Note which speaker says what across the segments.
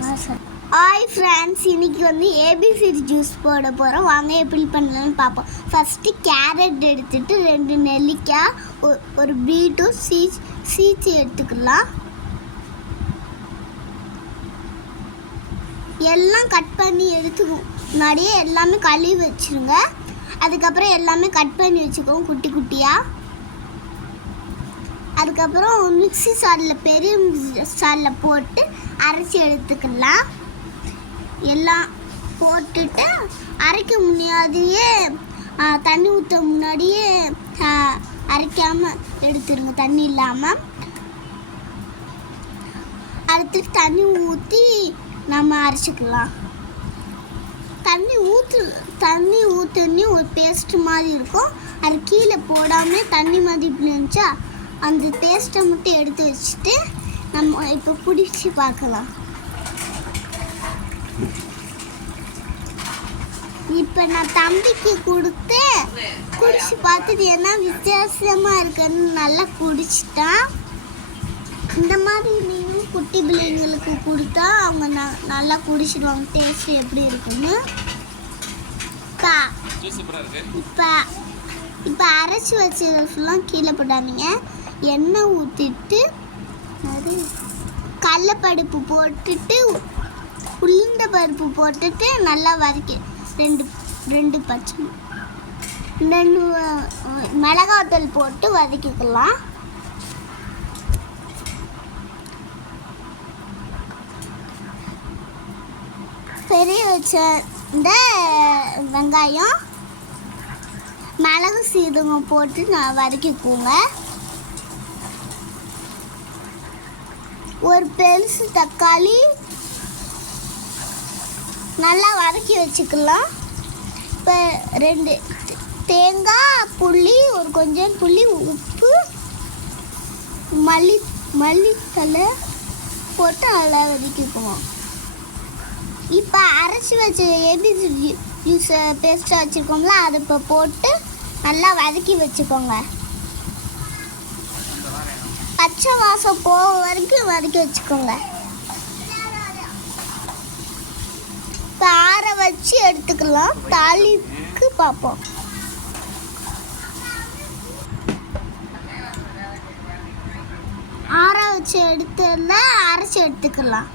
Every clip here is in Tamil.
Speaker 1: பேசு.
Speaker 2: ஹாய் ஃப்ரெண்ட்ஸ் இன்றைக்கி வந்து ஏபிசிடி ஜூஸ் போட போகிறோம் வாங்க எப்படி பண்ணலான்னு பார்ப்போம். ஃபஸ்ட்டு கேரட் எடுத்துட்டு ரெண்டு நெல்லிக்காய் ஒ- ஒரு பீட்டும் சீச் சீச்சு எடுத்துக்கலாம். எல்லாம் கட் பண்ணி எடுத்துக்கும் முன்னாடியே எல்லாமே கழுவி வச்சுருங்க. அதுக்கப்புறம் எல்லாமே கட் பண்ணி வச்சுக்கோங்க குட்டி குட்டியாக அதுக்கப்புறம் மிக்ஸி சாரில் பெரிய மிக்ஸி சாரில் போட்டு அரைச்சி எடுத்துக்கலாம். எல்லாம் போட்டுட்டு அரைக்க முன்னாடியே தண்ணி ஊற்ற முன்னாடியே அரைக்காமல் எடுத்துருங்க தண்ணி இல்லாமல் அடுத்து தண்ணி ஊற்றி நம்ம அரைச்சிக்கலாம். தண்ணி ஊற்று தண்ணி ஊற்றுனே ஒரு பேஸ்ட் மாதிரி இருக்கும். அது கீழே போடாமல் தண்ணி மாதிரி இருந்துச்சா அந்த பேஸ்ட்டை மட்டும் எடுத்து வச்சுட்டு நம்ம இப்போ குடிச்சு பார்க்கலாம். இப்போ நான் தம்பிக்கு கொடுத்து குடிச்சு பார்த்துட்டு என்ன வித்தியாசமாக இருக்குன்னு நல்லா குடிச்சிட்டான். இந்த மாதிரி நீங்களும் குட்டி பிள்ளைங்களுக்கு கொடுத்தா அவங்க ந- நல்லா குடிச்சிடுவாங்க. டேஸ்ட் எப்படி இருக்குன்னு. இப்போ இப்போ இப்போ அரைச்சி வச்சதெல்லாம் கீழே போடாதீங்க. எண்ணெய் ஊற்றிட்டு அது கடலப்பருப்பு போட்டுட்டு உளுந்த பருப்பு போட்டுட்டு நல்லா வதக்கி ரெண்டு ரெண்டு பச்சை ரெண்டு மிளகாத்தூள் போட்டு வதக்கிக்கலாம். பெரிய வச்ச இந்த வெங்காயம் மிளகு சீரகம் போட்டு நான் வதக்கிக்குவோங்க ஒரு பெருசு தக்காளி. நல்லா வதக்கி வச்சுக்கலாம். இப்போ ரெண்டு தேங்காய் புளி ஒரு கொஞ்சம் புளி உப்பு மல்லி மல்லித்தலை போட்டு நல்லா வதக்கிக்குவோம். இப்போ அரைச்சி வச்ச ஏபிசி ஜூஸ் பேஸ்ட்டாக வச்சுருக்கோம்ல அதை இப்போ போட்டு நல்லா வதக்கி வச்சுக்கோங்க. பச்சை வாசம் போக வரைக்கும் வதக்கி வச்சுக்கோங்க. இப்போ ஆற வச்சு எடுத்துக்கலாம். தாளிக்கு பார்ப்போம். ஆற வச்சு எடுத்துல அரைச்சி எடுத்துக்கலாம்.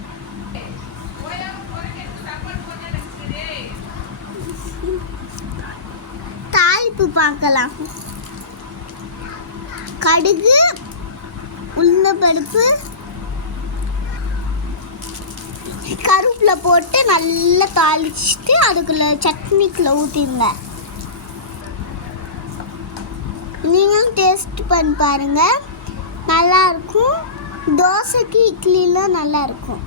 Speaker 2: தாளிப்பு பார்க்கலாம். கடுகு உளுந்த பருப்பு கருப்பில் போட்டு நல்லா தாளிச்சிட்டு அதுக்குள்ள சட்னிக்குள்ள ஊற்றிடுங்க நீங்களும் டேஸ்ட் பண்ணி பாருங்கள் நல்லாயிருக்கும் தோசைக்கு இட்லிலாம் நல்லாயிருக்கும்